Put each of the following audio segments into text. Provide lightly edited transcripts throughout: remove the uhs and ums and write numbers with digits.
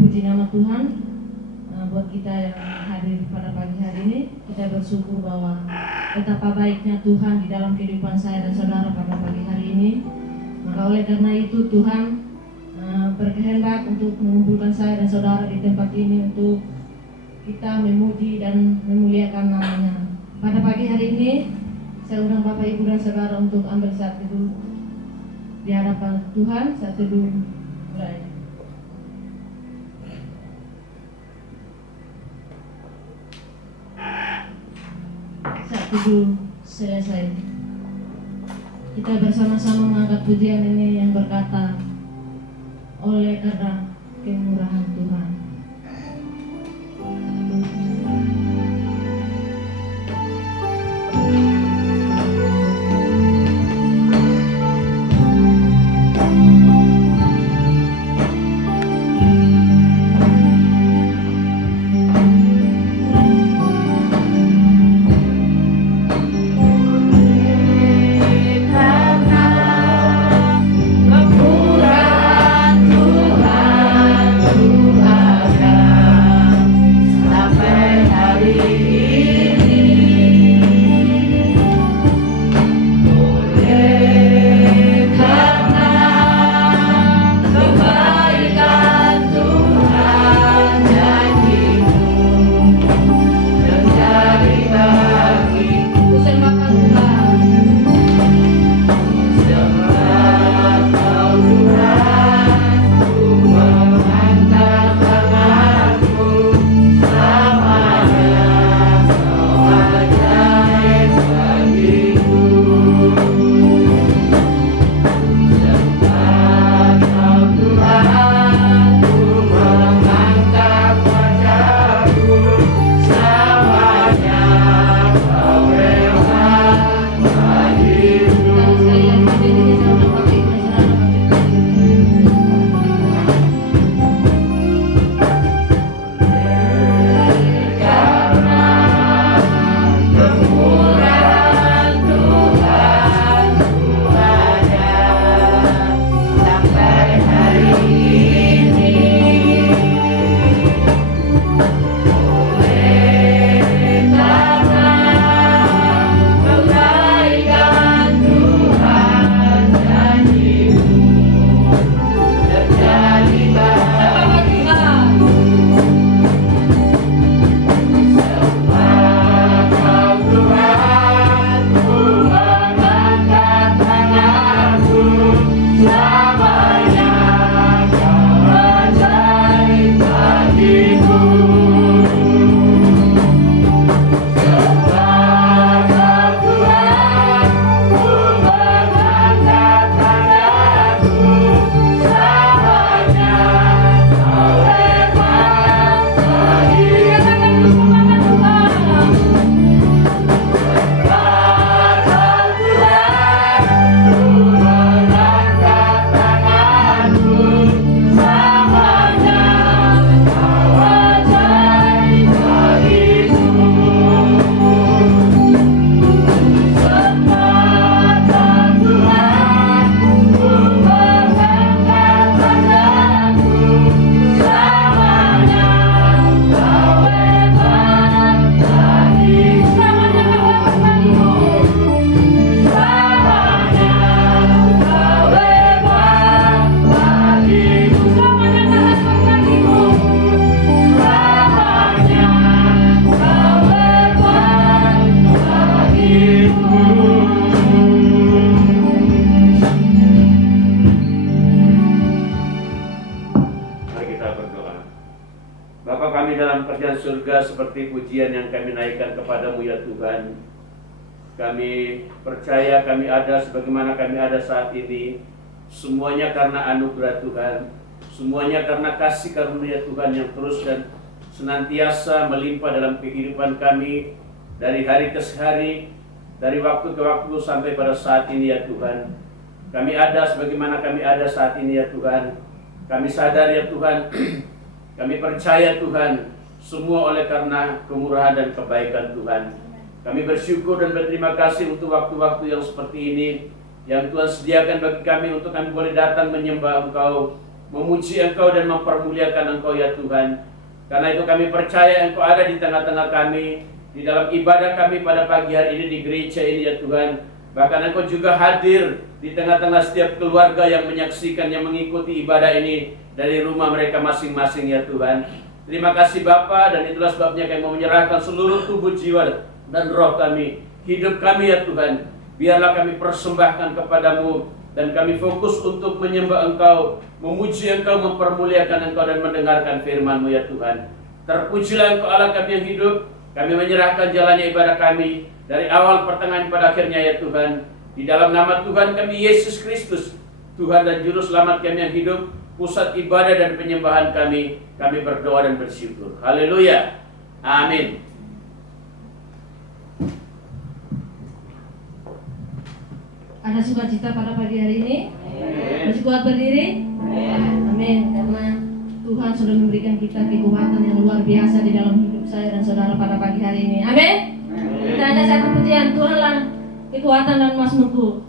puji nama Tuhan. Buat kita yang hadir pada pagi hari ini, kita bersyukur bahwa betapa baiknya Tuhan di dalam kehidupan saya dan saudara pada pagi hari ini. Maka oleh karena itu Tuhan berkehendak untuk mengumpulkan saya dan saudara di tempat ini untuk kita memuji dan memuliakan namanya. Pada pagi hari ini saya undang Bapak Ibu dan saudara untuk ambil saat teduh di hadapan Tuhan. Saat teduh mulai. Saat teduh selesai, kita bersama-sama mengangkat pujian ini yang berkata, oleh karena kemurahan Tuhan. Surga, seperti pujian yang kami naikkan kepadamu ya Tuhan. Kami percaya kami ada sebagaimana kami ada saat ini, semuanya karena anugerah Tuhan, semuanya karena kasih karunia Tuhan yang terus dan senantiasa melimpah dalam kehidupan kami dari hari ke hari, dari waktu ke waktu sampai pada saat ini ya Tuhan. Kami ada sebagaimana kami ada saat ini ya Tuhan. Kami sadar ya Tuhan, kami percaya Tuhan, semua oleh karena kemurahan dan kebaikan Tuhan. Kami bersyukur dan berterima kasih untuk waktu-waktu yang seperti ini, yang Tuhan sediakan bagi kami untuk kami boleh datang menyembah Engkau, memuji Engkau dan mempermuliakan Engkau ya Tuhan. Karena itu kami percaya Engkau ada di tengah-tengah kami, di dalam ibadah kami pada pagi hari ini di gereja ini ya Tuhan. Bahkan Engkau juga hadir di tengah-tengah setiap keluarga yang menyaksikan, yang mengikuti ibadah ini dari rumah mereka masing-masing ya Tuhan. Terima kasih Bapa, dan itulah sebabnya kami mau menyerahkan seluruh tubuh, jiwa, dan roh kami, hidup kami ya Tuhan. Biarlah kami persembahkan kepadamu, dan kami fokus untuk menyembah Engkau, memuji Engkau, mempermuliakan Engkau, dan mendengarkan firman-Mu ya Tuhan. Terpujilah Engkau Allah kami yang hidup. Kami menyerahkan jalannya ibadah kami dari awal, pertengahan, pada akhirnya ya Tuhan. Di dalam nama Tuhan kami Yesus Kristus, Tuhan dan Juru Selamat kami yang hidup, pusat ibadah dan penyembahan kami berdoa dan bersyukur. Haleluya. Amin. Ada sukacita pada pagi hari ini? Masih kuat berdiri? Amin. Karena Tuhan sudah memberikan kita kekuatan yang luar biasa di dalam hidup saya dan saudara pada pagi hari ini. Amin. Kita ada satu pujian, Tuhanlah kekuatan dan mazmurku.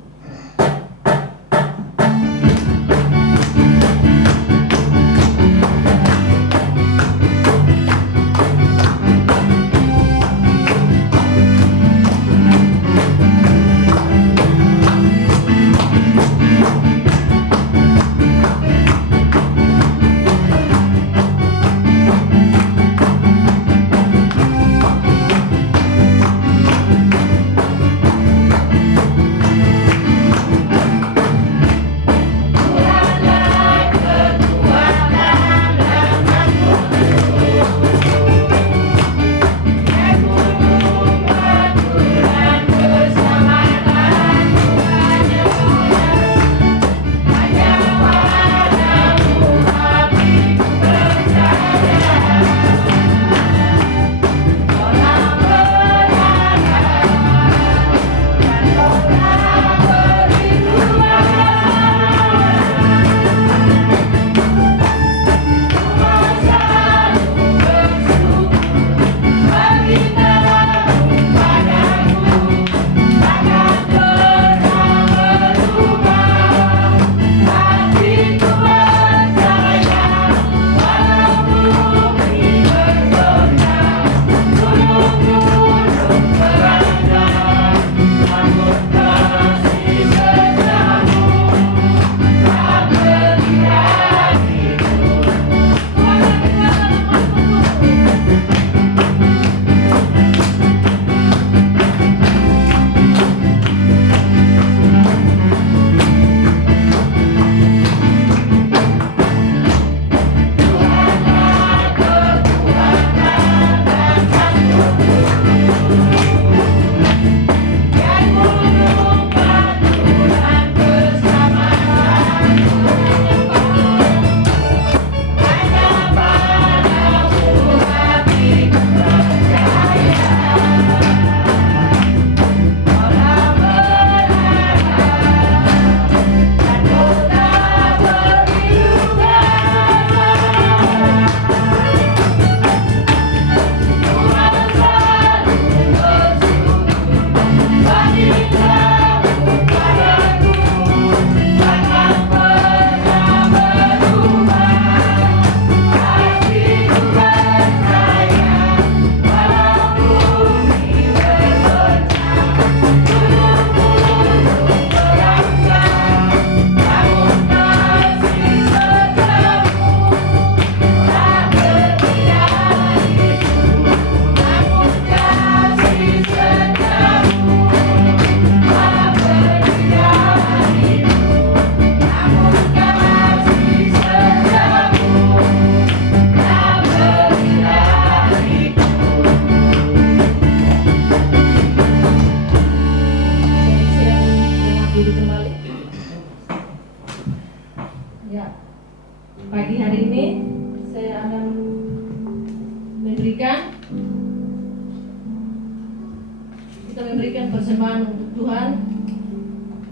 memberikan persembahan untuk Tuhan,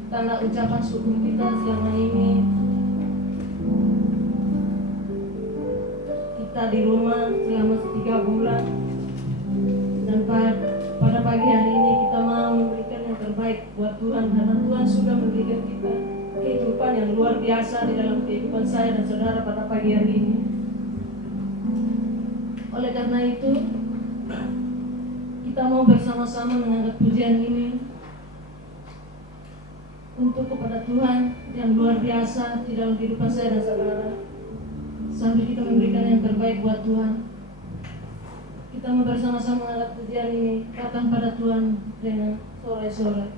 tanda ucapan syukur kita selama ini. Kita di rumah selama 3 bulan, dan pada pagi hari ini kita mau memberikan yang terbaik buat Tuhan, karena Tuhan sudah memberikan kita kehidupan yang luar biasa di dalam kehidupan saya dan saudara pada pagi hari ini. Oleh karena itu, kita mau bersama-sama mengangkat pujian ini untuk kepada Tuhan yang luar biasa di dalam kehidupan saya dan saudara. Sambil kita memberikan yang terbaik buat Tuhan, kita mau bersama-sama mengangkat pujian ini datang pada Tuhan dengan sore-sore.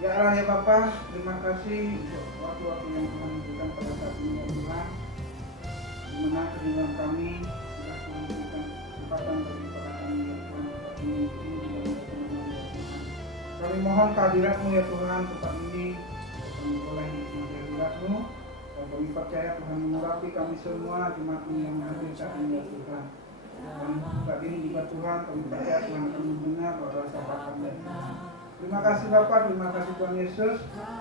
Ya Allah ya Bapa, terima kasih untuk waktu-waktu yang Tuhan berikan pada saat ini ya Tuhan, di mana kerinduan kami sudah Tuhan berikan kesempatan bagi kepada kami ya Tuhan, ini kami mohon kehadirat-Mu ya Tuhan tempat ini, kami boleh menikmati hadirat-Mu, dan kami percaya Tuhan mengurapi kami semua jemaat-Mu yang hadir saat ini ya Tuhan. Dan saat ini juga Tuhan, kami percaya Tuhan akan mendengar doa-doa kami ya Tuhan. Terima kasih Bapak, terima kasih Tuhan Yesus.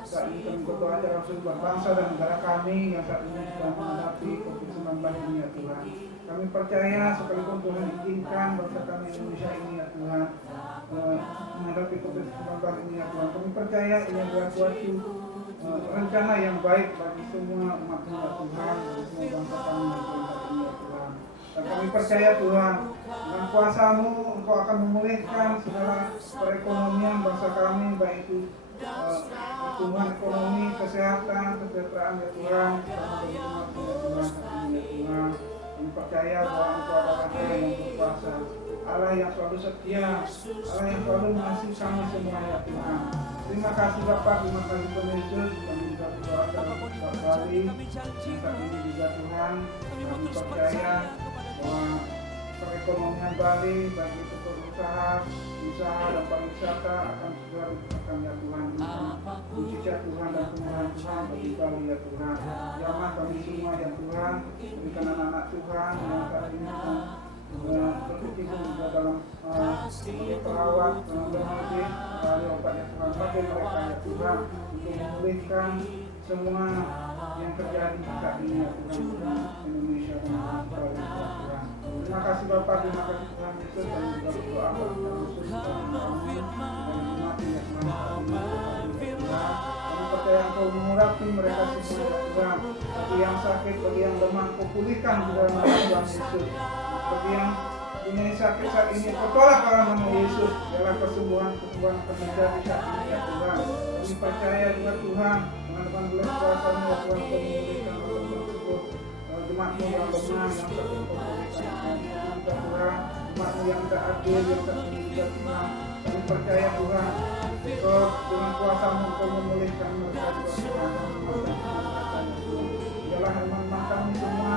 Saat ini kami berdoa acara buat bangsa dan negara kami yang saat ini sedang menghadapi COVID-19 ini ya Tuhan. Kami percaya sekalipun Tuhan izinkan bangsa kami Indonesia ini ya Tuhan menghadapi COVID-19 ini ya Tuhan. Kami percaya ini adalah suatu rencana yang baik bagi semua umat-Mu ya Tuhan, bagi semua bangsa kami ya Tuhan. Dan kami percaya Tuhan, dengan kuasa-Mu Engkau akan memulihkan segala perekonomian bangsa kami, baik itu pertumbuhan ekonomi, kesehatan, kesejahteraan ya Tuhan, sama bagi umat-Mu ya Tuhan, ya Tuhan. Kami percaya bahwa Engkau adalah Allah yang berkuasa, Allah yang selalu setia, Allah yang selalu mengasihi kami semua ya Tuhan. Terima kasih Bapak, terima kasih Tuhan Yesus. Kami juga berdoa dalam kembali saat ini juga Tuhan. Kami percaya bahwa perekonomian Bali, baik itu usaha dan pariwisata akan segera dibukakan ya Tuhan. Khususnya Tuhan dan kemurahan Tuhan bagi Bali ya Tuhan. Jamah kami semua ya Tuhan, berikan anak-anak Tuhan yang saat ini berkecimpung juga dalam sebagai perawat, tenaga medis, ahli obat ya Tuhan, bagi mereka ya Tuhan untuk memulihkan semua yang terjadi saat ini ya Tuhan, Indonesia dan Bali ya Tuhan. Terima kasih Bapak, terima kasih Tuhan Yesus, dan juga berdoa bagi kami semua dan mati yang semangat. Kami percaya Engkau mengurapi mereka semua ya Tuhan. Bagi yang sakit, bagi yang lemah, Kau pulihkan di dalam nama Tuhan Yesus. Bagi yang punya sakit saat ini, Kau tolak dalam nama Yesus. Biarlah kesembuhan akan terjadi saat ini ya Tuhan. Kami percaya juga Tuhan, teman-teman boleh kuasa-Mu ya Tuhan, Kau memulihkan orang tersebut. Jemaat-Mu yang lemah, yang sakit, Kau pulihkan. Tuhan, jemaat-Mu yang tak adil, yang tak juga Tuhan. Kami percaya Tuhan, Kau dengan kuasa-Mu Kau memulihkan mereka juga Tuhan. Biarlah teman-teman kami semua,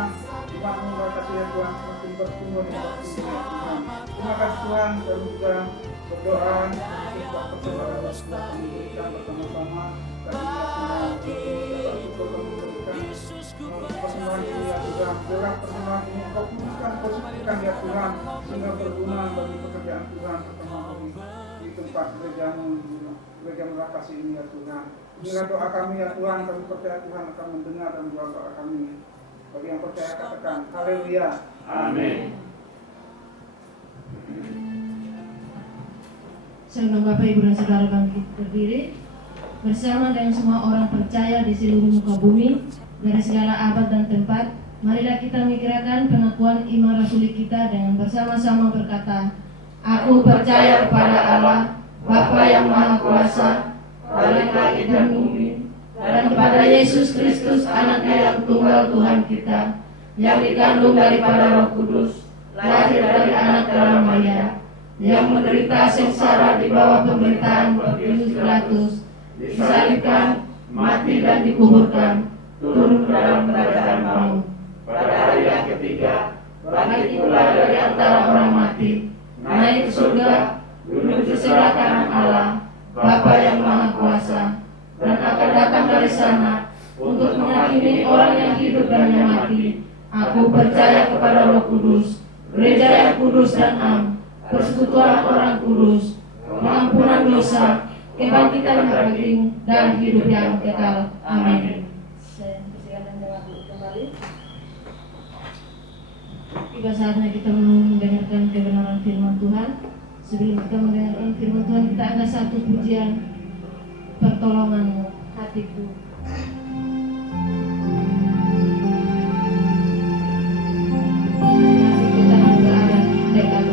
jemaat-Mu kasih ya Tuhan, semakin bertumbuh dan bertumbuh ya Tuhan. Terima kasih Tuhan, kami juga berdoa untuk persembahan yang sudah kami berikan bersama-sama. Tadi ya Tuhan, kami berikan persembahan ini ya Tuhan. Biarlah persembahan ini Kau pulihkan, Kau sucikan ya Tuhan, sehingga berguna bagi pekerjaan Tuhan terutama di tempat gereja-Mu, gereja Murah Kasih ini ya Tuhan. Inilah doa kami ya Tuhan, kami percaya Tuhan akan mendengar dan doa kami. Bagi yang percaya katakan haleluya. Amin. Sebelum Bapak Ibu dan Saudara bangkit berdiri bersama dengan semua orang percaya di seluruh muka bumi dari segala abad dan tempat, marilah kita mengikrarkan pengakuan iman rasuli kita dengan bersama-sama berkata, Aku percaya kepada Allah, Bapa yang Maha Kuasa, Bapa langit dan bumi, dan kepada Yesus Kristus, Anaknya yang tunggal Tuhan kita, yang dikandung daripada Roh Kudus, lahir dari anak darah Maria, yang menderita sengsara di bawah pemerintahan Pontius Pilatus, disalibkan, mati dan dikuburkan, turun ke dalam kerajaan maut. Pada hari yang ketiga, bangkit pula dari antara orang mati, naik ke surga, duduk di sebelah kanan Allah, Bapa yang Maha Kuasa, dan akan datang dari sana untuk menghakimi orang yang hidup dan yang mati. Aku percaya kepada Roh Kudus, gereja yang kudus dan am, persekutuan orang kudus, pengampunan dosa, kebangkitan daging, dan hidup yang kekal. Amin. Saya persilakan jawab kembali. Tiba saatnya kita mendengarkan kebenaran firman Tuhan. Sebelum kita mendengarkan firman Tuhan, kita ada satu pujian pertolongan hatiku. Kita berada dekat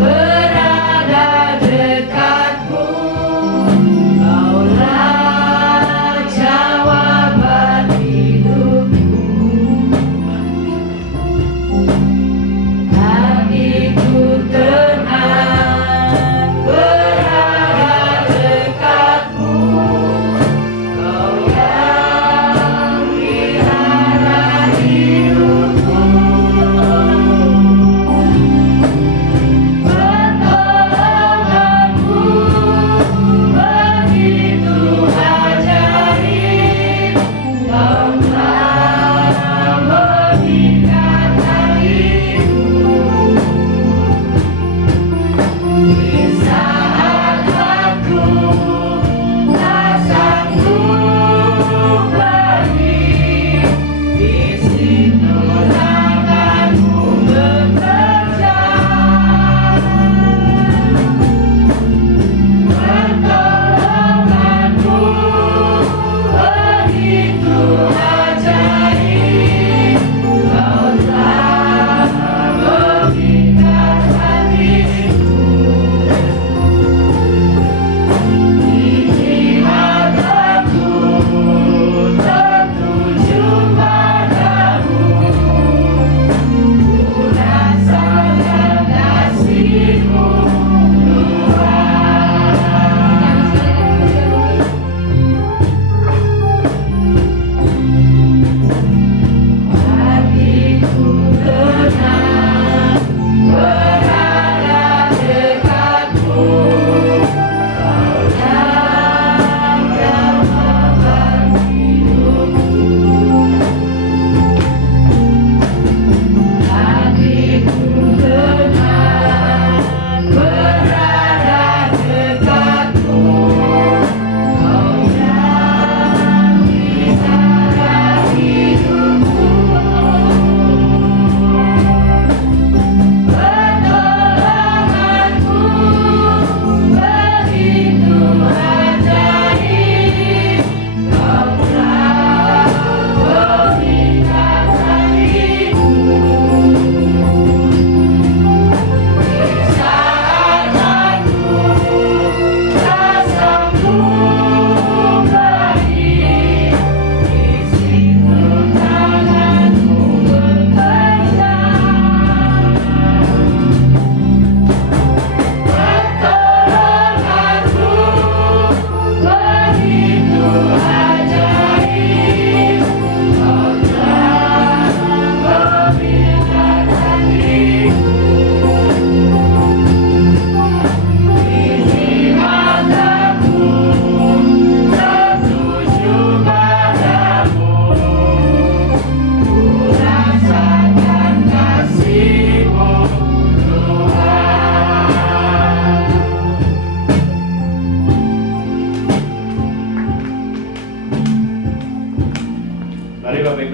Berada dekatmu, Kaulah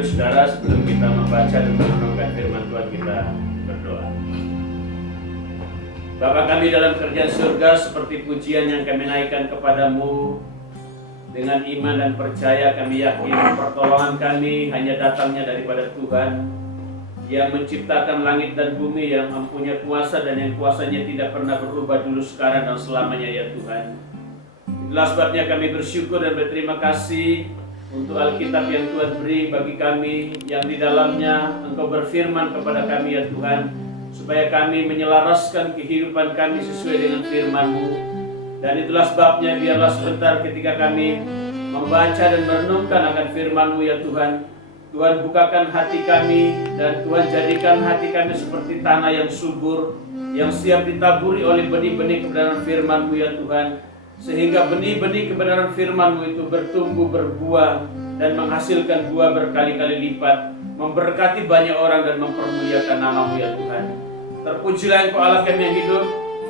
Saudara, sebelum kita membaca dan merenungkan firman Tuhan, kita berdoa. Bapa kami dalam kerajaan surga, seperti pujian yang kami naikkan kepadamu, dengan iman dan percaya kami yakin pertolongan kami hanya datangnya daripada Tuhan yang menciptakan langit dan bumi, yang mempunyai kuasa dan yang kuasanya tidak pernah berubah dulu, sekarang dan selamanya, ya Tuhan. Itulah sebabnya kami bersyukur dan berterima kasih untuk Alkitab yang Tuhan beri bagi kami, yang di dalamnya Engkau berfirman kepada kami, ya Tuhan, supaya kami menyelaraskan kehidupan kami sesuai dengan firman-Mu. Dan itulah sebabnya biarlah sebentar ketika kami membaca dan merenungkan akan firman-Mu, ya Tuhan, Tuhan bukakan hati kami, dan Tuhan jadikan hati kami seperti tanah yang subur, yang siap ditaburi oleh benih-benih kebenaran firman-Mu, ya Tuhan, sehingga benih-benih kebenaran firman-Mu itu bertumbuh, berbuah, dan menghasilkan buah berkali-kali lipat, memberkati banyak orang dan mempermuliakan nama-Mu, ya Tuhan. Terpujilah Engkau Allah kami yang hidup.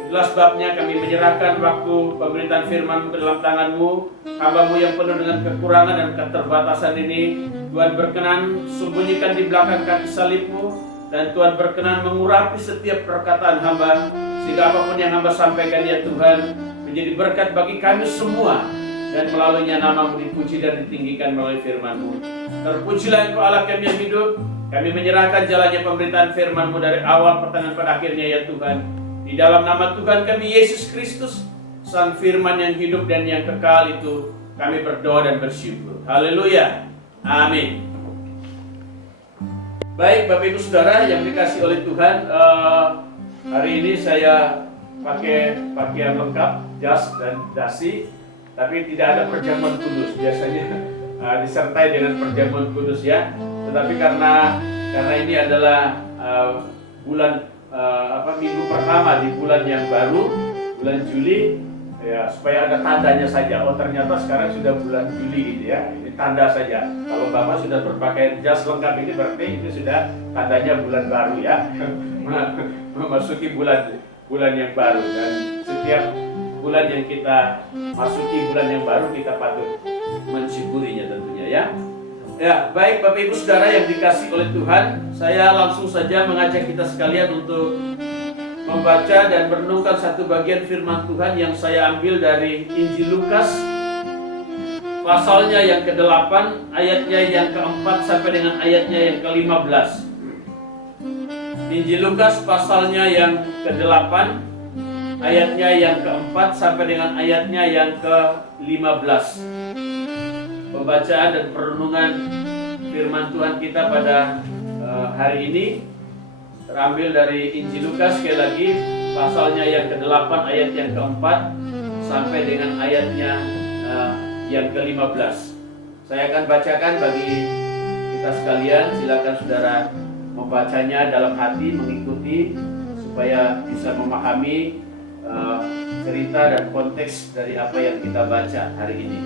Itulah sebabnya kami menyerahkan waktu pemerintahan firman-Mu ke dalam tangan-Mu. Hamba-Mu yang penuh dengan kekurangan dan keterbatasan ini, Tuhan berkenan sembunyikan di belakang kaki salib-Mu, dan Tuhan berkenan mengurapi setiap perkataan hamba, sehingga apapun yang hamba sampaikan, ya Tuhan, menjadi berkat bagi kami semua, dan melaluinya nama-Mu dipuji dan ditinggikan melalui firman-Mu. Terpujilah Engkau Allah kami yang hidup. Kami menyerahkan jalannya pemberitaan firman-Mu dari awal pertengahan pada akhirnya, ya Tuhan. Di dalam nama Tuhan kami Yesus Kristus, Sang Firman yang hidup dan yang kekal itu, kami berdoa dan bersyukur. Haleluya. Amin. Baik Bapak Ibu Saudara yang dikasihi oleh Tuhan, hari ini saya pakai pakaian lengkap, jas dan dasi, tapi tidak ada perjamuan kudus. Biasanya disertai dengan perjamuan kudus, ya. Tetapi karena ini adalah bulan minggu pertama di bulan yang baru, bulan Juli, ya, supaya ada tandanya saja. Oh, ternyata sekarang sudah bulan Juli, gitu ya. Ini tanda saja. Kalau Bapak sudah berpakaian jas lengkap ini, berarti itu sudah tandanya bulan baru, ya. Memasuki bulan yang baru, dan setiap bulan yang kita masuki bulan yang baru, kita patut mensyukurinya tentunya, ya. Ya, baik Bapak Ibu Saudara yang dikasihi oleh Tuhan, saya langsung saja mengajak kita sekalian untuk membaca dan merenungkan satu bagian firman Tuhan yang saya ambil dari Injil Lukas, pasalnya yang ke-8, ayatnya yang ke-4 sampai dengan ayatnya yang ke-15. Injil Lukas pasalnya yang ke-8, ayatnya yang ke-4 sampai dengan ayatnya yang ke-15. Pembacaan dan perenungan firman Tuhan kita pada hari ini terambil dari Injil Lukas, sekali lagi pasalnya yang ke-8, ayat yang ke-4 sampai dengan ayatnya yang ke-15. Saya akan bacakan bagi kita sekalian. Silakan saudara membacanya dalam hati, mengikuti supaya bisa memahami cerita dan konteks dari apa yang kita baca hari ini.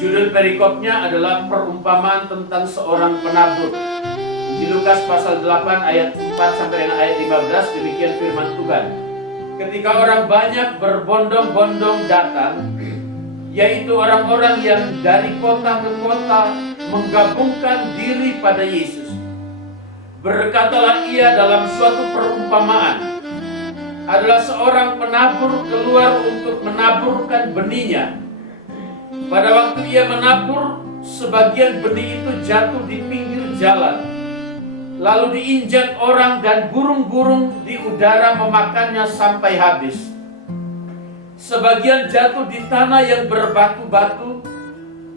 Judul perikopnya adalah perumpamaan tentang seorang penabur. Di Lukas pasal 8 ayat 4 sampai dengan ayat 15, demikian firman Tuhan. Ketika orang banyak berbondong-bondong datang, yaitu orang-orang yang dari kota ke kota menggabungkan diri pada Yesus, berkatalah ia dalam suatu perumpamaan. Adalah seorang penabur keluar untuk menaburkan benihnya. Pada waktu ia menabur, sebagian benih itu jatuh di pinggir jalan, lalu diinjak orang dan burung-burung di udara memakannya sampai habis. Sebagian jatuh di tanah yang berbatu-batu,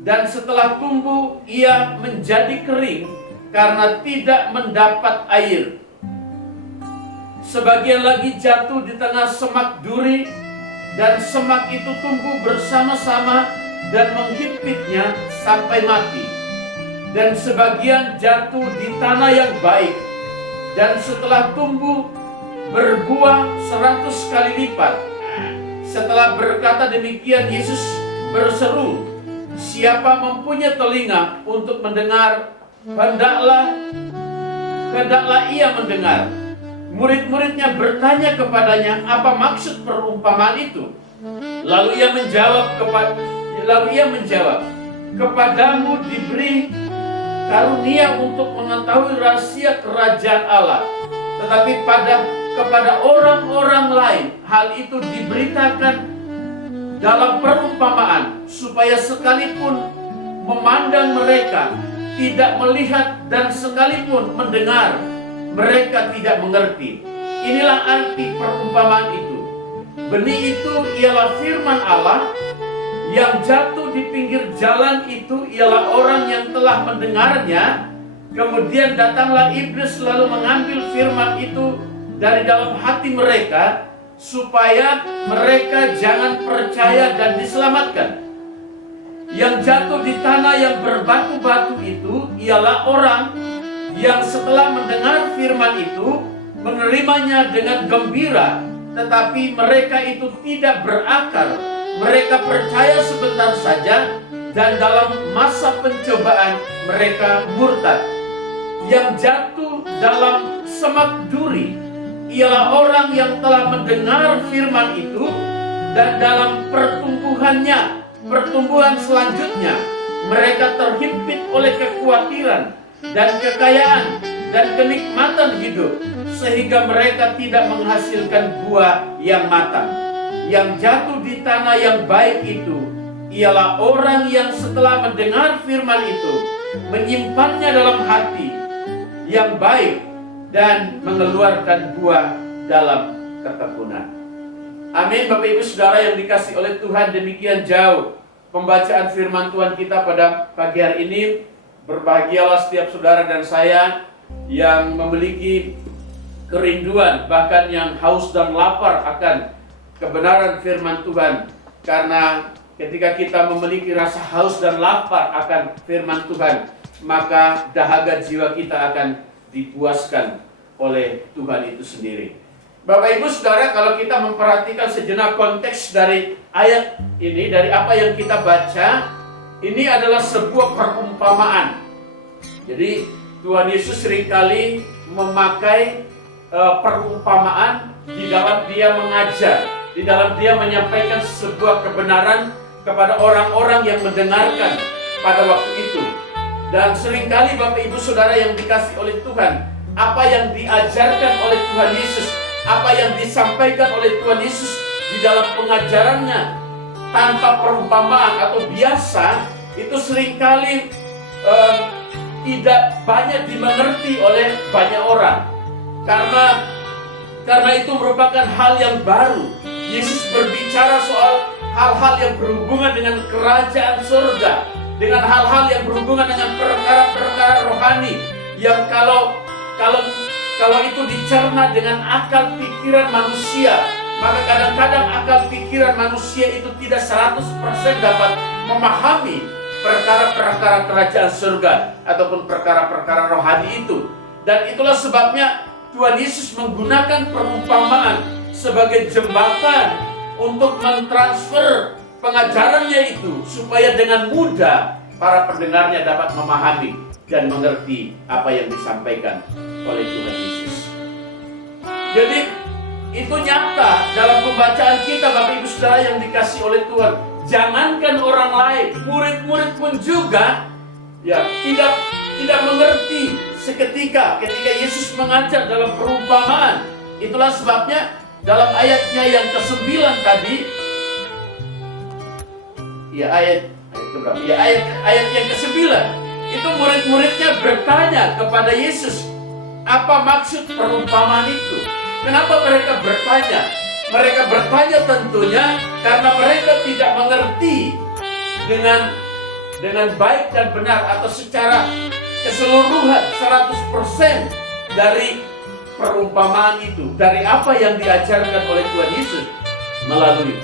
dan setelah tumbuh ia menjadi kering karena tidak mendapat air. Sebagian lagi jatuh di tengah semak duri, dan semak itu tumbuh bersama-sama dan menghimpitnya sampai mati. Dan sebagian jatuh di tanah yang baik, dan setelah tumbuh berbuah 100 kali lipat. Setelah berkata demikian, Yesus berseru, "Siapa mempunyai telinga untuk mendengar, hendaklah ia mendengar." Murid-muridnya bertanya kepadanya, apa maksud perumpamaan itu? Lalu ia menjawab, kepadamu diberi karunia untuk mengetahui rahasia kerajaan Allah. Tetapi kepada orang-orang lain hal itu diberitakan dalam perumpamaan, supaya sekalipun memandang mereka tidak melihat, dan sekalipun mendengar mereka tidak mengerti. Inilah arti perumpamaan itu. Benih itu ialah firman Allah. Yang jatuh di pinggir jalan itu ialah orang yang telah mendengarnya. Kemudian datanglah iblis lalu mengambil firman itu dari dalam hati mereka, supaya mereka jangan percaya dan diselamatkan. Yang jatuh di tanah yang berbatu-batu itu ialah orang yang setelah mendengar firman itu menerimanya dengan gembira, tetapi mereka itu tidak berakar. Mereka percaya sebentar saja, dan dalam masa pencobaan mereka murtad. Yang jatuh dalam semak duri ialah orang yang telah mendengar firman itu, dan dalam pertumbuhan selanjutnya mereka terhimpit oleh kekhawatiran dan kekayaan dan kenikmatan hidup, sehingga mereka tidak menghasilkan buah yang matang. Yang jatuh di tanah yang baik itu ialah orang yang setelah mendengar firman itu menyimpannya dalam hati yang baik dan mengeluarkan buah dalam ketekunan. Amin. Bapak Ibu Saudara yang dikasihi oleh Tuhan, demikian jauh pembacaan firman Tuhan kita pada pagi hari ini. Berbahagialah setiap saudara dan saya yang memiliki kerinduan, bahkan yang haus dan lapar akan kebenaran firman Tuhan. Karena ketika kita memiliki rasa haus dan lapar akan firman Tuhan, maka dahaga jiwa kita akan dipuaskan oleh Tuhan itu sendiri. Bapak Ibu Saudara, kalau kita memperhatikan sejenak konteks dari ayat ini, dari apa yang kita baca, ini adalah sebuah perumpamaan. Jadi Tuhan Yesus seringkali memakai perumpamaan di dalam dia mengajar, di dalam dia menyampaikan sebuah kebenaran kepada orang-orang yang mendengarkan pada waktu itu. Dan seringkali Bapak Ibu Saudara yang dikasihi oleh Tuhan, apa yang diajarkan oleh Tuhan Yesus, apa yang disampaikan oleh Tuhan Yesus di dalam pengajarannya tanpa perumpamaan atau biasa, itu seringkali tidak banyak dimengerti oleh banyak orang. Karena itu merupakan hal yang baru. Yesus berbicara soal hal-hal yang berhubungan dengan kerajaan surga, dengan hal-hal yang berhubungan dengan perkara-perkara rohani, yang kalau itu dicerna dengan akal pikiran manusia, maka kadang-kadang akal pikiran manusia itu tidak 100% dapat memahami perkara-perkara kerajaan surga ataupun perkara-perkara rohani itu. Dan itulah sebabnya Tuhan Yesus menggunakan perumpamaan sebagai jembatan untuk mentransfer pengajarannya itu, supaya dengan mudah para pendengarnya dapat memahami dan mengerti apa yang disampaikan oleh Tuhan Yesus. Jadi itu nyata dalam pembacaan kita, Bapak Ibu Saudara yang dikasihi oleh Tuhan. Jangankan orang lain, murid-murid pun juga tidak mengerti ketika Yesus mengajar dalam perumpamaan. Itulah sebabnya dalam ayatnya yang ke-9 tadi, ayat yang ke-9, itu murid-muridnya bertanya kepada Yesus, apa maksud perumpamaan itu? Kenapa mereka bertanya? Mereka bertanya tentunya karena mereka tidak mengerti dengan baik dan benar, atau secara keseluruhan 100% dari perumpamaan itu, dari apa yang diajarkan oleh Tuhan Yesus melalui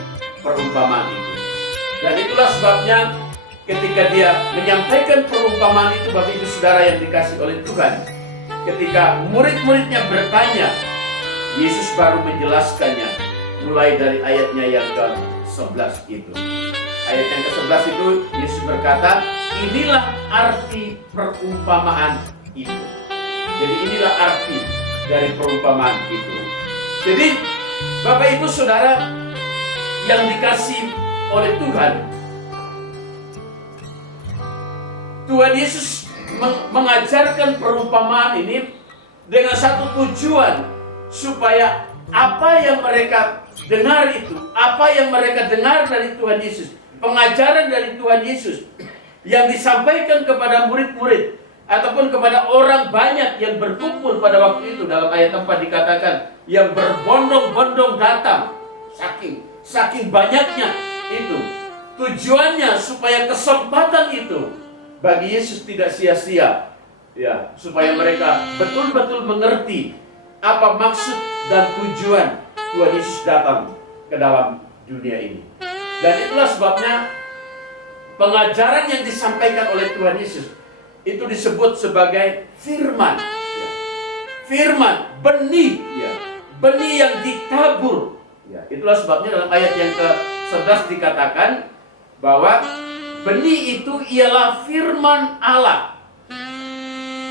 perumpamaan itu. Dan itulah sebabnya ketika dia menyampaikan perumpamaan itu, Bapak Ibu Saudara yang dikasihi oleh Tuhan, ketika murid-muridnya bertanya, Yesus baru menjelaskannya mulai dari ayatnya yang ke-11 itu. Ayat yang ke-11 itu Yesus berkata, inilah arti perumpamaan itu. Jadi inilah arti dari perumpamaan itu. Jadi Bapak Ibu Saudara yang dikasihi oleh Tuhan, Tuhan Yesus mengajarkan perumpamaan ini dengan satu tujuan, supaya apa yang mereka dengar itu, apa yang mereka dengar dari Tuhan Yesus, pengajaran dari Tuhan Yesus yang disampaikan kepada murid-murid ataupun kepada orang banyak yang berkumpul pada waktu itu. Dalam ayat 4 dikatakan yang berbondong-bondong datang, saking banyaknya itu. Tujuannya supaya kesempatan itu bagi Yesus tidak sia-sia, ya, supaya mereka betul-betul mengerti apa maksud dan tujuan Tuhan Yesus datang ke dalam dunia ini. Dan itulah sebabnya pengajaran yang disampaikan oleh Tuhan Yesus itu disebut sebagai firman, ya. Firman, benih, ya. Benih yang ditabur, ya. Itulah sebabnya dalam ayat yang ke-11 dikatakan bahwa benih itu ialah firman Allah.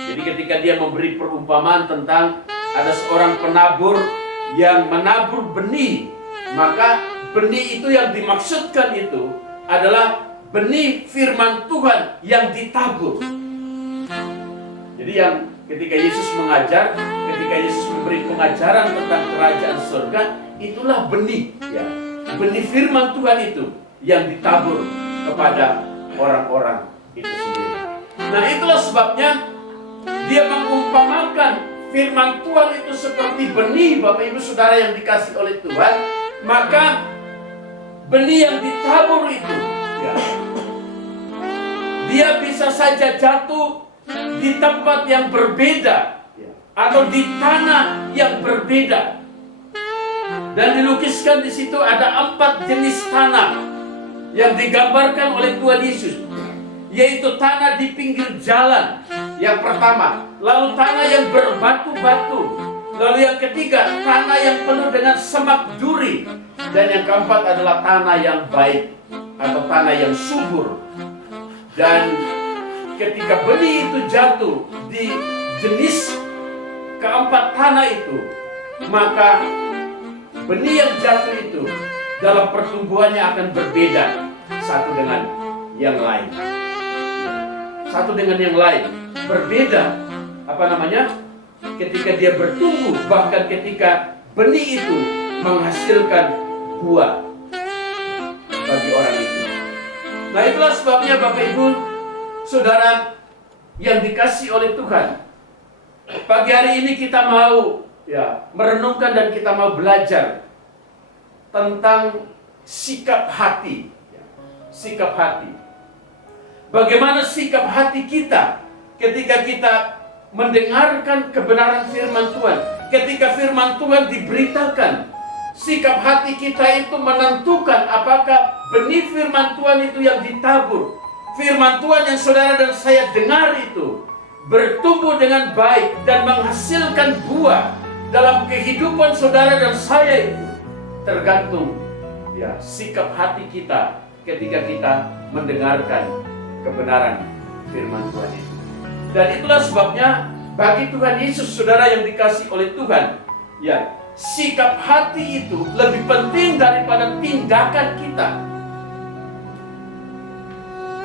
Jadi ketika dia memberi perumpamaan tentang ada seorang penabur yang menabur benih, maka benih itu yang dimaksudkan itu adalah benih firman Tuhan yang ditabur. Jadi yang ketika Yesus mengajar, ketika Yesus memberi pengajaran tentang kerajaan surga, itulah benih, ya, benih firman Tuhan itu yang ditabur kepada orang-orang itu sendiri. Nah, itulah sebabnya dia mengumpamakan firman Tuhan itu seperti benih, Bapak Ibu Saudara yang dikasih oleh Tuhan. Maka benih yang ditabur itu, ya, dia bisa saja jatuh di tempat yang berbeda, ya, atau di tanah yang berbeda. Dan dilukiskan di situ ada 4 jenis tanah yang digambarkan oleh Tuhan Yesus, yaitu tanah di pinggir jalan yang pertama, lalu tanah yang berbatu-batu, lalu yang ketiga tanah yang penuh dengan semak duri, dan yang keempat adalah tanah yang baik atau tanah yang subur. Dan ketika benih itu jatuh di jenis keempat tanah itu, maka benih yang jatuh itu dalam pertumbuhannya akan berbeda satu dengan yang lain. Satu dengan yang lain berbeda, ketika dia bertumbuh, bahkan ketika benih itu menghasilkan buah bagi orang itu. Nah, itulah sebabnya Bapak Ibu Saudara yang dikasih oleh Tuhan, pagi hari ini kita mau, ya, merenungkan dan kita mau belajar tentang sikap hati. Sikap hati. Bagaimana sikap hati kita ketika kita mendengarkan kebenaran firman Tuhan, ketika firman Tuhan diberitakan. Sikap hati kita itu menentukan apakah benih firman Tuhan itu yang ditabur, firman Tuhan yang saudara dan saya dengar itu bertumbuh dengan baik dan menghasilkan buah dalam kehidupan saudara dan saya itu tergantung, ya, sikap hati kita ketika kita mendengarkan kebenaran firman Tuhan itu. Dan itulah sebabnya bagi Tuhan Yesus, saudara yang dikasih oleh Tuhan, ya, sikap hati itu lebih penting daripada tindakan kita.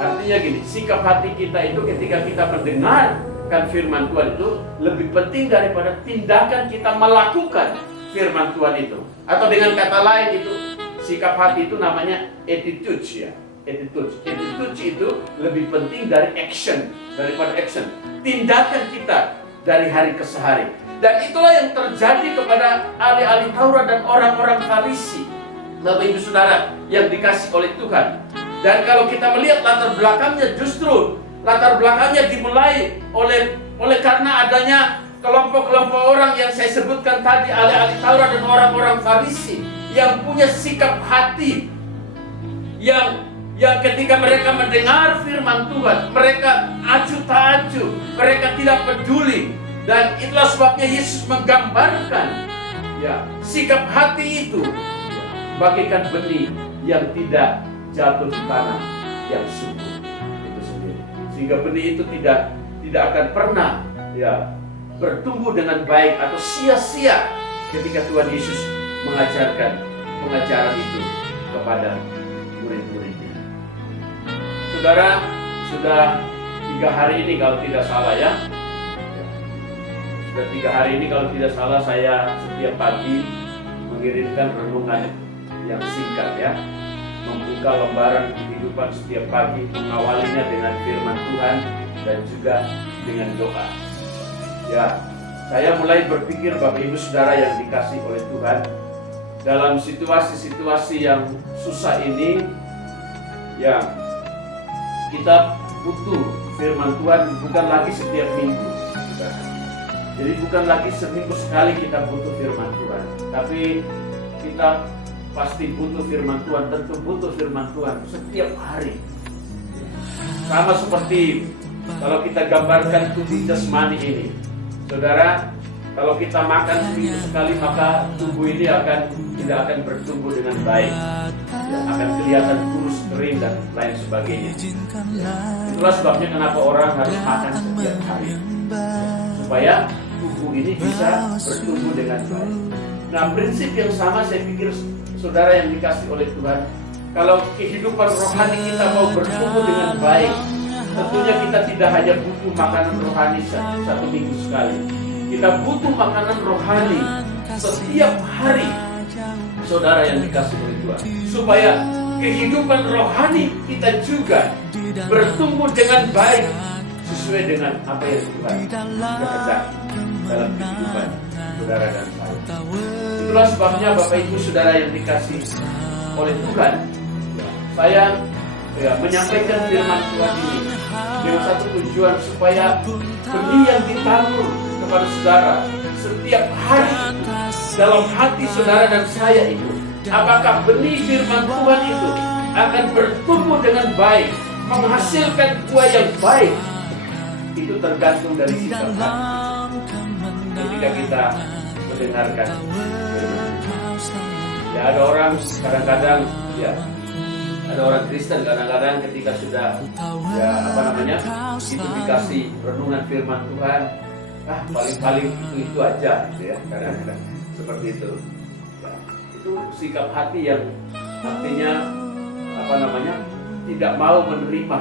Artinya gini, sikap hati kita itu ketika kita mendengarkan firman Tuhan itu lebih penting daripada tindakan kita melakukan firman Tuhan itu. Atau dengan kata lain itu, sikap hati itu namanya attitude, ya. Attitude itu lebih penting dari action, daripada action. Tindakan kita dari hari ke hari. Dan itulah yang terjadi kepada ahli-ahli Taurat dan orang-orang Farisi, Bapak Ibu Saudara yang dikasih oleh Tuhan. Dan kalau kita melihat latar belakangnya, justru latar belakangnya dimulai oleh karena adanya kelompok-kelompok orang yang saya sebutkan tadi, ahli-ahli Taurat dan orang-orang Farisi yang punya sikap hati yang ketika mereka mendengar firman Tuhan, mereka acuh tak acuh, mereka tidak peduli. Dan itulah sebabnya Yesus menggambarkan, ya, sikap hati itu, ya, bagaikan benih yang tidak jatuh di tanah yang subur itu sendiri, sehingga benih itu tidak akan pernah, ya, bertumbuh dengan baik atau sia-sia ketika Tuhan Yesus mengajarkan pengajaran itu kepada murid-muridnya. Saudara, sudah 3 3 hari ini kalau tidak salah ya. Sudah 3 hari ini kalau tidak salah saya setiap pagi mengirimkan renungan yang singkat ya. Membuka lembaran kehidupan setiap pagi, mengawalinya dengan firman Tuhan dan juga dengan doa. Ya, saya mulai berpikir Bapak Ibu Saudara yang dikasih oleh Tuhan, dalam situasi-situasi yang susah ini, ya kita butuh firman Tuhan bukan lagi setiap minggu. Jadi bukan lagi seminggu sekali kita butuh firman Tuhan, tapi kita pasti butuh firman Tuhan, tentu butuh firman Tuhan setiap hari. Sama seperti kalau kita gambarkan tubuh jasmani ini, saudara, kalau kita makan seminggu sekali maka tubuh ini tidak akan bertumbuh dengan baik, ya, akan kelihatan kurus, kering dan lain sebagainya. Itulah sebabnya kenapa orang harus makan setiap hari, supaya tubuh ini bisa bertumbuh dengan baik. Nah, prinsip yang sama saya pikir saudara yang dikasih oleh Tuhan, kalau kehidupan rohani kita mau bertumbuh dengan baik, tentunya kita tidak hanya butuh makanan rohani satu minggu sekali. Kita butuh makanan rohani setiap hari, saudara yang dikasih oleh Tuhan, supaya kehidupan rohani kita juga bertumbuh dengan baik sesuai dengan apa yang Tuhan kehendaki dalam kehidupan saudara dan saya. Itulah sebabnya Bapak Ibu Saudara yang dikasih oleh Tuhan, saya menyampaikan firman Tuhan ini dengan satu tujuan, supaya benih yang ditabur kepada saudara setiap hari dalam hati saudara dan saya itu, apakah benih firman Tuhan itu akan bertumbuh dengan baik, menghasilkan buah yang baik, itu tergantung dari sikap hati ketika kita mendengarkan firman. Ya, ada orang kadang-kadang, ya ada orang Kristen kadang-kadang ketika sudah itu dikasih renungan firman Tuhan, paling-paling itu aja gitu ya, kadang-kadang seperti itu. Ya, itu sikap hati yang artinya tidak mau menerima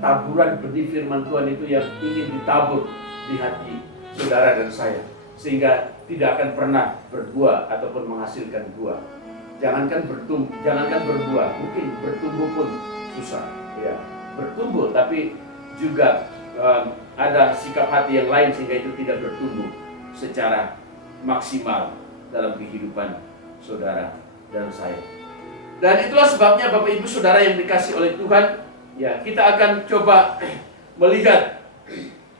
taburan benih firman Tuhan itu yang ingin ditabur di hati saudara dan saya, sehingga tidak akan pernah berbuah ataupun menghasilkan buah. Jangankan berbuah, mungkin bertumbuh pun susah. Ya, bertumbuh tapi juga ada sikap hati yang lain sehingga itu tidak bertumbuh secara maksimal dalam kehidupan saudara dan saya. Dan itulah sebabnya Bapak Ibu Saudara yang dikasih oleh Tuhan, ya, kita akan coba melihat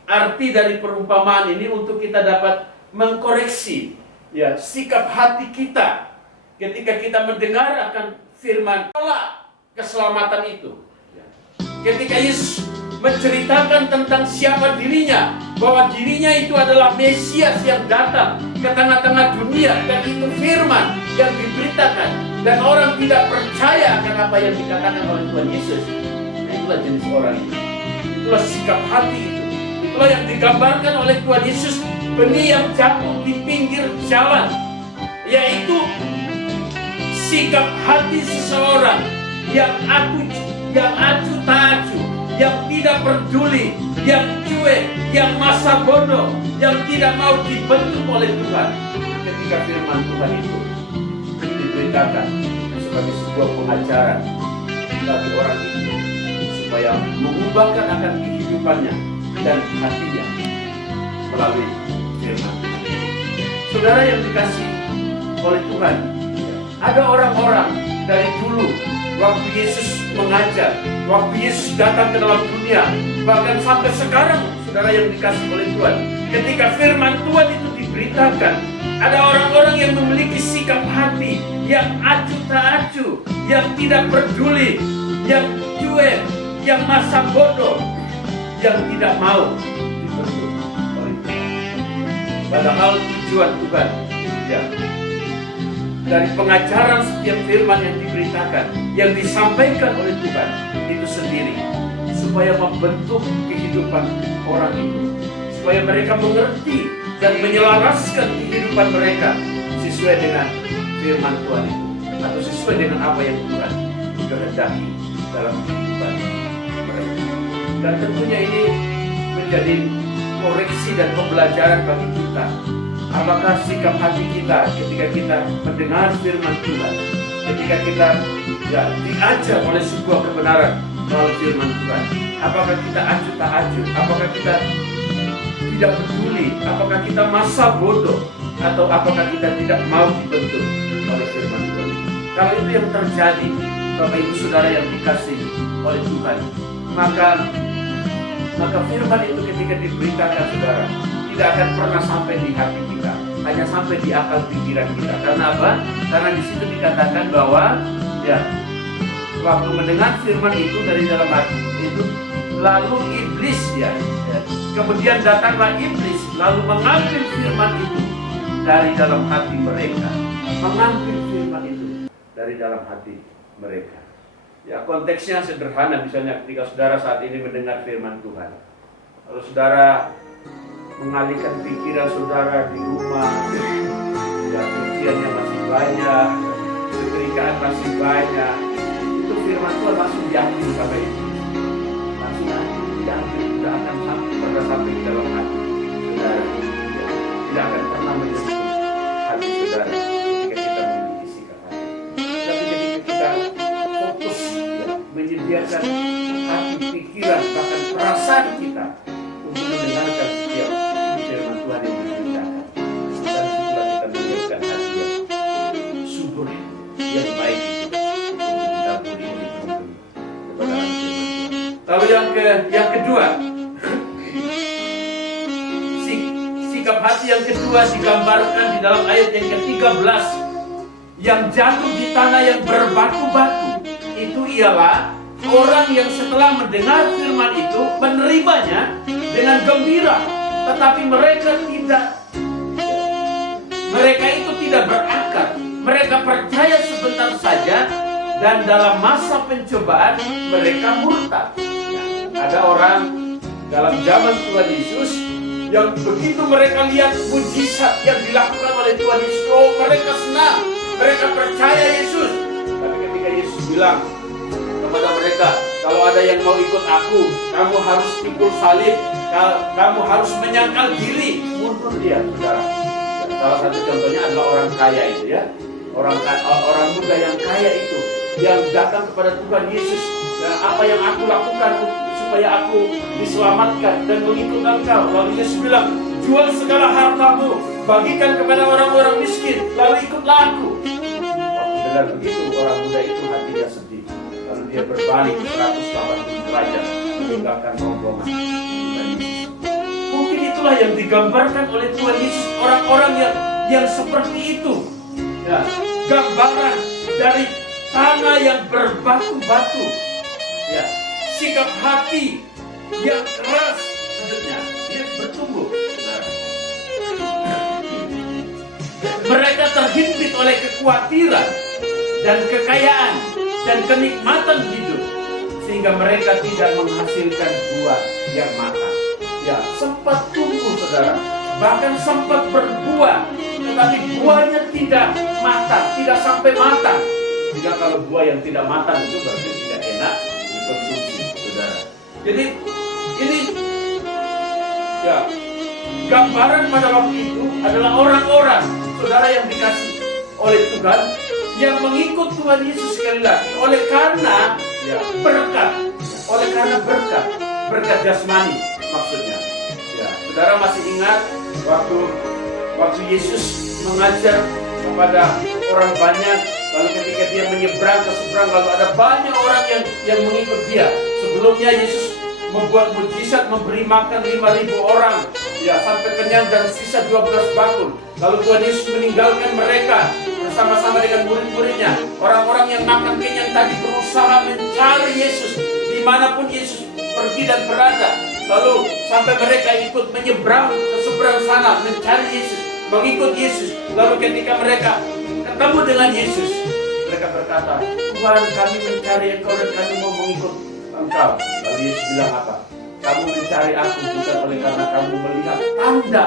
arti dari perumpamaan ini untuk kita dapat mengkoreksi, ya, sikap hati kita ketika kita mendengar akan firman Allah keselamatan itu. Ketika Yesus menceritakan tentang siapa dirinya, bahwa dirinya itu adalah Mesias yang datang ke tengah-tengah dunia, dan itu firman yang diberitakan, dan orang tidak percaya akan apa yang dikatakan oleh Tuhan Yesus. Nah, itulah jenis orang itu. Itulah sikap hati itu. Itulah yang digambarkan oleh Tuhan Yesus, benih yang jatuh di pinggir jalan, yaitu sikap hati seseorang yang acuh tak acuh, yang tidak peduli, yang cuek, yang masa bodoh, yang tidak mau dibentuk oleh Tuhan. Ketika firman Tuhan itu diberitakan sebagai sebuah pengajaran bagi orang itu, supaya mengubahkan akan kehidupannya dan hatinya melalui firman Tuhan. Saudara yang dikasih oleh Tuhan, ada orang-orang dari dulu, waktu Yesus mengajar, waktu Yesus datang ke dalam dunia, bahkan sampai sekarang, saudara yang dikasih oleh Tuhan, ketika firman Tuhan itu diberitakan, ada orang-orang yang memiliki sikap hati yang acuh tak acuh, yang tidak peduli, yang cuek, yang masa bodoh, yang tidak mau dibentuk oleh Tuhan. Padahal tujuan Tuhan, ya, dari pengajaran setiap firman yang diberitakan, yang disampaikan oleh Tuhan itu sendiri, supaya membentuk kehidupan orang itu, supaya mereka mengerti dan menyelaraskan kehidupan mereka sesuai dengan firman Tuhan itu, atau sesuai dengan apa yang Tuhan kehendaki dalam kehidupan mereka. Dan tentunya ini menjadi koreksi dan pembelajaran bagi kita. Apakah sikap hati kita ketika kita mendengar firman Tuhan, ketika kita diajar oleh sebuah kebenaran melalui firman Tuhan? Apakah kita acuh tak acuh? Apakah kita tidak peduli? Apakah kita masa bodoh? Atau apakah kita tidak mau dibentuk oleh firman Tuhan? Kalau itu yang terjadi, Bapak Ibu Saudara yang dikasihi oleh Tuhan, maka firman itu ketika diberitakan saudara, tidak akan pernah sampai di hati kita, hanya sampai di akal pikiran kita. Karena apa? Karena di situ dikatakan bahwa waktu mendengar firman itu dari dalam hati itu, lalu iblis kemudian datanglah iblis lalu mengambil firman itu dari dalam hati mereka, mengambil firman itu dari dalam hati mereka. Ya, konteksnya sederhana, misalnya ketika saudara saat ini mendengar firman Tuhan, kalau saudara mengalihkan pikiran saudara di rumah, kerjanya masih banyak, keterikaan masih banyak, itu firman Tuhan langsung diambil sampai itu, langsung diambil, tidak akan pernah sampai di dalam hati saudara, tidak akan pernah menyentuh hati saudara ketika kita memiliki sikap hati. Tapi ketika kita fokus menyediakan hati, pikiran, bahkan perasaan kita untuk mendengarkan setiap firman Tuhan yang diberitakan, dan situlah kita menyiapkan hati yang subur, yang baik itu untuk kita beri kepada firman Tuhan. Lalu yang kedua, sikap hati yang kedua digambarkan di dalam ayat yang ke-13, yang jatuh di tanah yang berbatu-batu. Itu ialah orang yang setelah mendengar firman itu menerimanya dengan gembira, tetapi mereka itu tidak berakar. Mereka percaya sebentar saja, dan dalam masa pencobaan mereka murtad. Ada orang dalam zaman Tuhan Yesus yang begitu mereka lihat mujizat yang dilakukan oleh Tuhan Yesus, mereka senang, mereka percaya Yesus. Tapi ketika Yesus bilang kepada mereka, kalau ada yang mau ikut aku, kamu harus pikul salib, kamu harus menyangkal diri, mundur dia, saudara. Salah satu contohnya adalah orang kaya itu, orang muda yang kaya itu, yang datang kepada Tuhan Yesus, dan apa yang aku lakukan supaya aku diselamatkan dan mengikut Engkau. Lalu Yesus bilang, jual segala hartamu, bagikan kepada orang-orang miskin, lalu ikutlah aku. Waktu dengar begitu, orang muda itu hatinya sedih. Lalu dia berbalik 180 derajat meninggalkan rombongan Tuhan Yesus. Mungkin itulah yang digambarkan oleh Tuhan Yesus, orang-orang yang seperti itu. Ya, gambaran dari tanah yang berbatu-batu. Ya, sikap hati yang keras, selanjutnya dia bertumbuh. Mereka terhimpit oleh kekhawatiran dan kekayaan dan kenikmatan hidup, sehingga mereka tidak menghasilkan buah yang matang. Ya, sempat tumbuh saudara, bahkan sempat berbuah, tetapi buahnya tidak matang, tidak sampai matang. Jika kalau buah yang tidak matang itu berarti tidak enak dikonsumsi, saudara. Jadi ini gambaran pada waktu itu adalah orang-orang, saudara, yang dikasih oleh Tuhan, yang mengikut Tuhan Yesus sekali lagi oleh karena berkat jasmani maksudnya. Ya, saudara masih ingat waktu Yesus mengajar kepada orang banyak, lalu ketika dia menyeberang ke seberang, lalu ada banyak orang yang mengikut dia. Sebelumnya Yesus membuat mujizat, memberi makan 5.000 orang, ya, sampai kenyang dan sisa 12 bakul. Lalu Tuhan Yesus meninggalkan mereka bersama-sama dengan murid-muridnya. Orang-orang yang makan kenyang tadi berusaha mencari Yesus dimanapun Yesus pergi dan berada. Lalu sampai mereka ikut menyeberang ke seberang sana mencari Yesus, mengikut Yesus. Lalu ketika mereka ketemu dengan Yesus, mereka berkata, Tuhan, kami mencari Engkau dan kami mau mengikut Engkau. Lalu Yesus bilang apa? Kamu mencari aku bukan oleh karena kamu melihat tanda.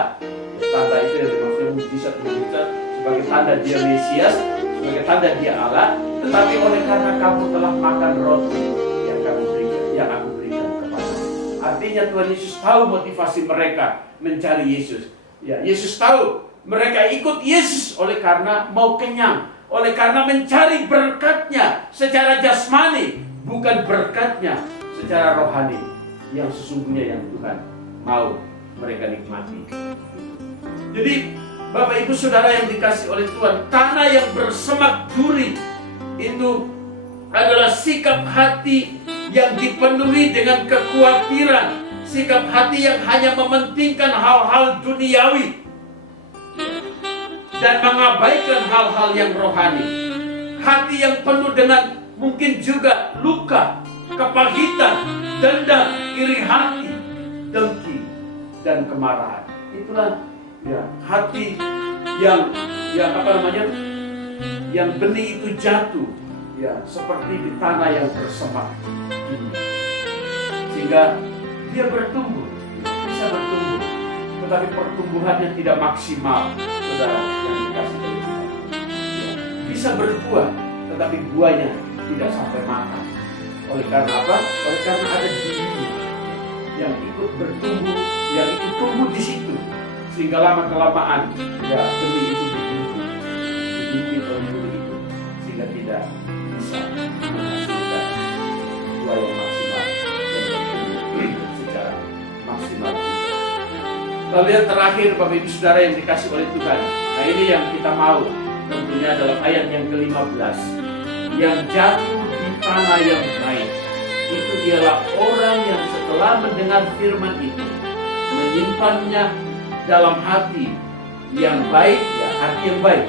Tanda itu yang dimaksud mujizat sebagai tanda dia Mesias, sebagai tanda dia Allah, tetapi oleh karena kamu telah makan roti yang aku berikan kepada. Artinya artinya Tuhan Yesus tahu motivasi mereka mencari Yesus. Ya, Yesus tahu mereka ikut Yesus oleh karena mau kenyang, oleh karena mencari berkat-Nya secara jasmani, bukan berkat-Nya secara rohani yang sesungguhnya yang Tuhan mau mereka nikmati. Jadi Bapak Ibu Saudara yang dikasih oleh Tuhan, tanah yang bersemak duri itu adalah sikap hati yang dipenuhi dengan kekhawatiran, sikap hati yang hanya mementingkan hal-hal duniawi dan mengabaikan hal-hal yang rohani. Hati yang penuh dengan mungkin juga luka, kepahitan, dendam, iri hati, dengki, dan kemarahan. Itulah ya hati yang yang benih itu jatuh ya seperti di tanah yang bersemak ini, sehingga dia bertumbuh, bisa bertumbuh, tetapi pertumbuhannya tidak maksimal, saudara yang dikasih oleh Tuhan. Ya, bisa berbuah, tetapi buahnya tidak sampai makan. Oleh karena apa? Oleh karena ada diri yang ikut bertumbuh, yang ikut tumbuh di situ, sehingga lama-kelamaan ya benih itu dibimbing oleh benih itu, sehingga tidak bisa menghasilkan buah yang maksimal dan bertumbuh secara maksimal. Lalu yang terakhir, Bapak Ibu Saudara yang dikasih oleh Tuhan, nah ini yang kita mau tentunya dalam ayat yang ke-15, yang jatuh di tanah yang baik. Itu ialah orang yang setelah mendengar firman itu menyimpannya dalam hati yang baik, ya hati yang baik,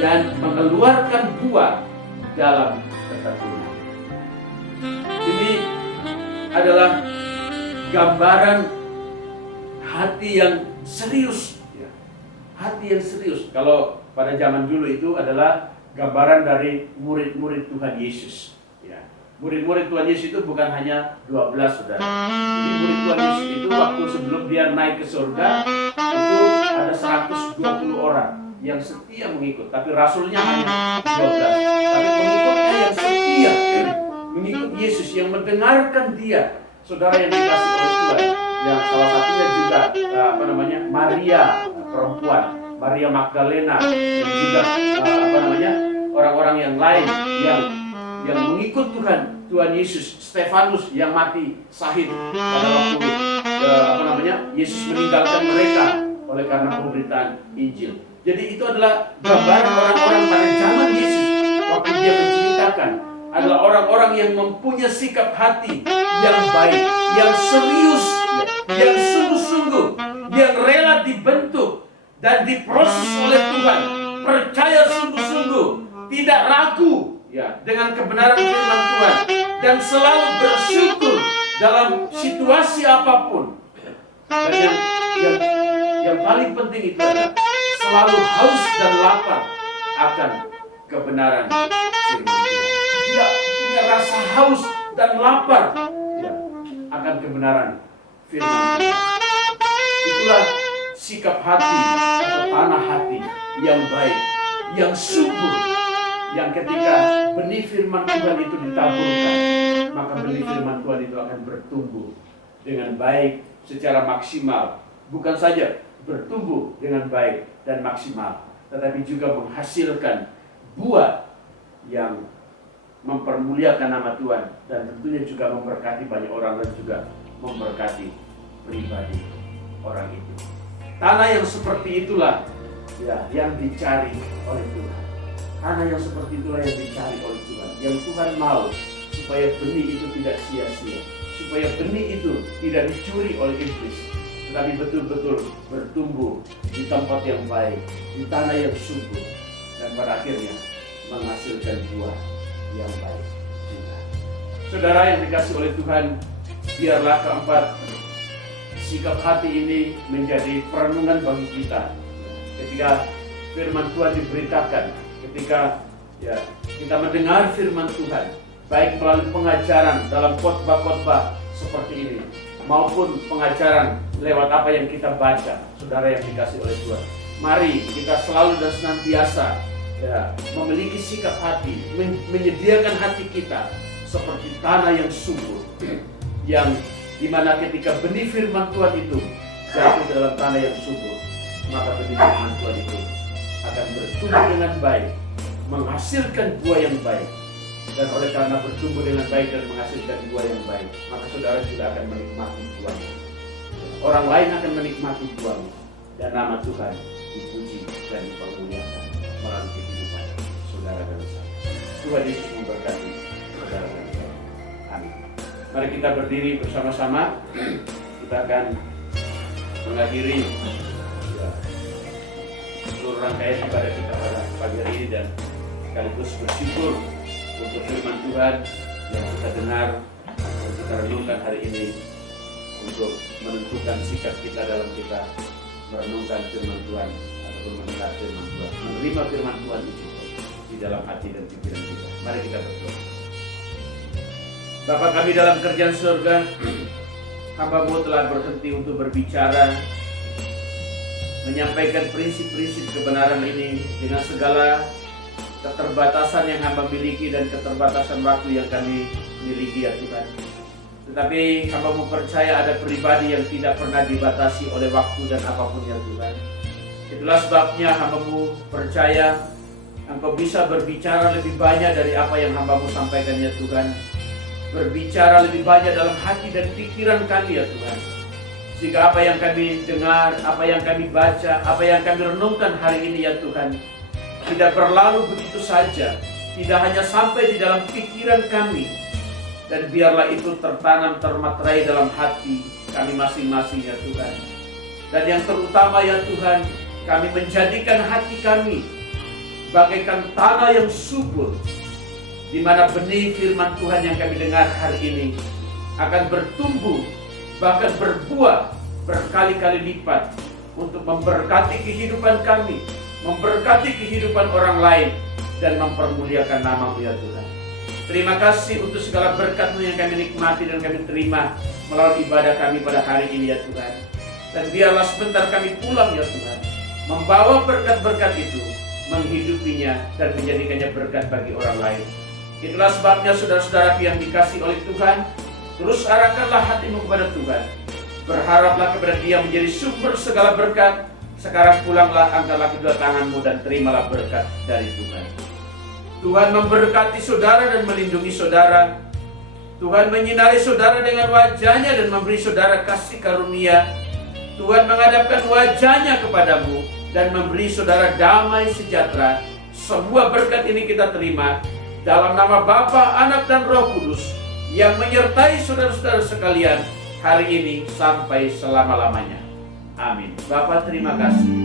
dan mengeluarkan buah dalam ketekunan. Ini adalah gambaran hati yang serius, ya. Hati yang serius. Kalau pada zaman dulu itu adalah gambaran dari murid-murid Tuhan Yesus. Ya. Murid-murid Tuhan Yesus itu bukan hanya 12, saudara. Jadi murid Tuhan Yesus itu waktu sebelum dia naik ke surga itu ada 120 orang yang setia mengikut. Tapi rasulnya hanya 12. Tapi pengikutnya yang setia mengikut Yesus, yang mendengarkan dia, saudara yang dikasih oleh Tuhan. Yang salah satunya juga Maria perempuan, Maria Magdalena, dan juga orang-orang yang lain yang mengikut Tuhan Yesus. Stefanus yang mati syahid pada waktu Yesus meninggalkan mereka oleh karena pemberitaan Injil. Jadi itu adalah gambaran orang-orang pada zaman Yesus waktu dia menceritakan, adalah orang-orang yang mempunyai sikap hati yang baik, yang serius, yang sungguh-sungguh, yang rela dibentuk dan diproses oleh Tuhan, percaya sungguh-sungguh, tidak ragu ya dengan kebenaran firman Tuhan, dan selalu bersyukur dalam situasi apapun. Dan yang paling penting itu adalah selalu haus dan lapar akan kebenaran firman Tuhan. Dia punya rasa haus dan lapar ya, akan kebenaran firman Tuhan. Itulah sikap hati atau tanah hati yang baik, yang subur, yang ketika benih firman Tuhan itu ditaburkan, maka benih firman Tuhan itu akan bertumbuh dengan baik secara maksimal. Bukan saja bertumbuh dengan baik dan maksimal, tetapi juga menghasilkan buah yang mempermuliakan nama Tuhan, dan tentunya juga memberkati banyak orang dan juga memberkati pribadi orang itu. Tanah yang seperti itulah ya yang dicari oleh Tuhan. Tanah yang seperti itulah yang dicari oleh Tuhan, yang Tuhan mau supaya benih itu tidak sia-sia, supaya benih itu tidak dicuri oleh iblis, tetapi betul-betul bertumbuh di tempat yang baik, di tanah yang subur, dan pada akhirnya menghasilkan buah yang baik juga. Saudara yang dikasih oleh Tuhan, biarlah keempat sikap hati ini menjadi perenungan bagi kita ketika firman Tuhan diberitakan, ketika ya kita mendengar firman Tuhan, baik melalui pengajaran dalam khotbah-khotbah seperti ini, maupun pengajaran lewat apa yang kita baca. Saudara yang dikasih oleh Tuhan, mari kita selalu dan senantiasa ya, memiliki sikap hati, menyediakan hati kita seperti tanah yang subur, yang di mana ketika benih firman Tuhan itu jatuh dalam tanah yang subur, maka benih firman Tuhan itu akan bertumbuh dengan baik, menghasilkan buah yang baik. Dan oleh karena bertumbuh dengan baik dan menghasilkan buah yang baik, maka saudara juga akan menikmati buahnya. Orang lain akan menikmati buahnya, dan nama Tuhan dipuji dan dipermuliakan melalui kehidupan saudara dan saya. Tuhan Yesus memberkati saudara dan saya. Amin. Mari kita berdiri bersama-sama. Kita akan mengakhiri seluruh rangkaian ibadah kita pada pagi hari ini dan sekaligus bersyukur untuk firman Tuhan yang kita dengar, yang kita renungkan hari ini, untuk menentukan sikap kita dalam kita merenungkan firman Tuhan ataupun mendengar firman Tuhan, menerima firman Tuhan itu di dalam hati dan pikiran kita. Mari kita berdoa. Bapa kami dalam kerjaan surga, hamba-Mu telah berhenti untuk berbicara, menyampaikan prinsip-prinsip kebenaran ini dengan segala keterbatasan yang hamba miliki dan keterbatasan waktu yang kami miliki ya Tuhan. Tetapi hamba-Mu percaya ada pribadi yang tidak pernah dibatasi oleh waktu dan apapun ya Tuhan. Itulah sebabnya hamba-Mu percaya Engkau bisa berbicara lebih banyak dari apa yang hamba-Mu sampaikan ya Tuhan. Berbicara lebih banyak dalam hati dan pikiran kami ya Tuhan. Sehingga apa yang kami dengar, apa yang kami baca, apa yang kami renungkan hari ini ya Tuhan, tidak berlalu begitu saja, tidak hanya sampai di dalam pikiran kami, dan biarlah itu tertanam, termaterai dalam hati kami masing-masing ya Tuhan. Dan yang terutama ya Tuhan, kami menjadikan hati kami bagaikan tanah yang subur, di mana benih firman Tuhan yang kami dengar hari ini akan bertumbuh, bahkan berbuah berkali-kali lipat untuk memberkati kehidupan kami, memberkati kehidupan orang lain, dan mempermuliakan nama-Mu ya Tuhan. Terima kasih untuk segala berkat-Mu yang kami nikmati dan kami terima melalui ibadah kami pada hari ini ya Tuhan. Dan biarlah sebentar kami pulang ya Tuhan, membawa berkat-berkat itu, menghidupinya dan menjadikannya berkat bagi orang lain. Itulah sebabnya saudara-saudara yang dikasih oleh Tuhan, terus arahkanlah hatimu kepada Tuhan. Berharaplah kepada Dia menjadi sumber segala berkat. Sekarang pulanglah, angkatlah kedua tanganmu dan terimalah berkat dari Tuhan. Tuhan memberkati saudara dan melindungi saudara. Tuhan menyinari saudara dengan wajah-Nya dan memberi saudara kasih karunia. Tuhan menghadapkan wajah-Nya kepadamu dan memberi saudara damai sejahtera. Semua berkat ini kita terima dalam nama Bapa, Anak, dan Roh Kudus yang menyertai saudara-saudara sekalian hari ini sampai selama-lamanya. Amin. Bapa, terima kasih.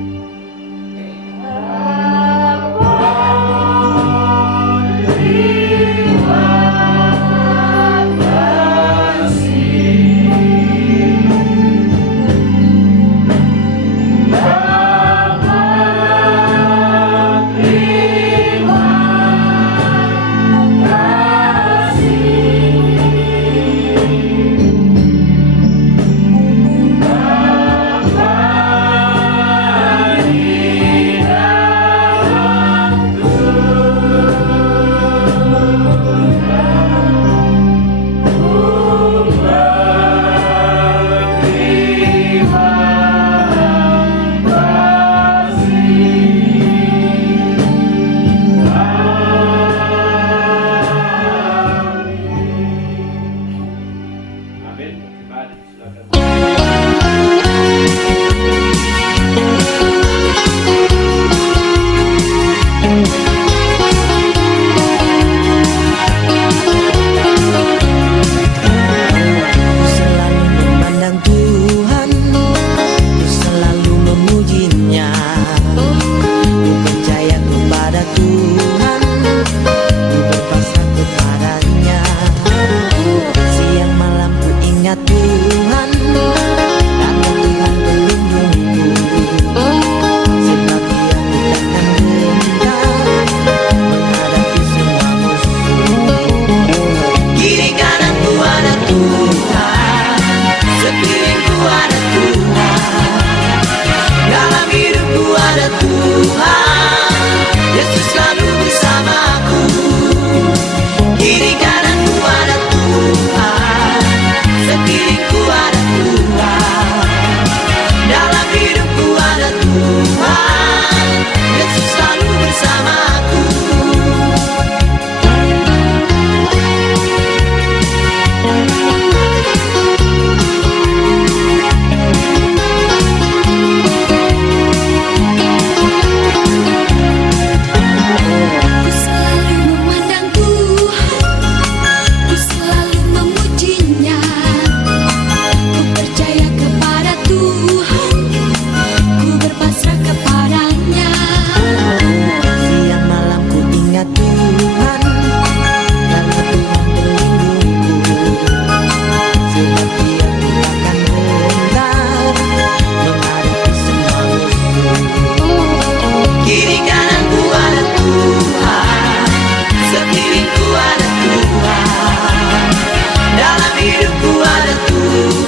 Tuhan padaku.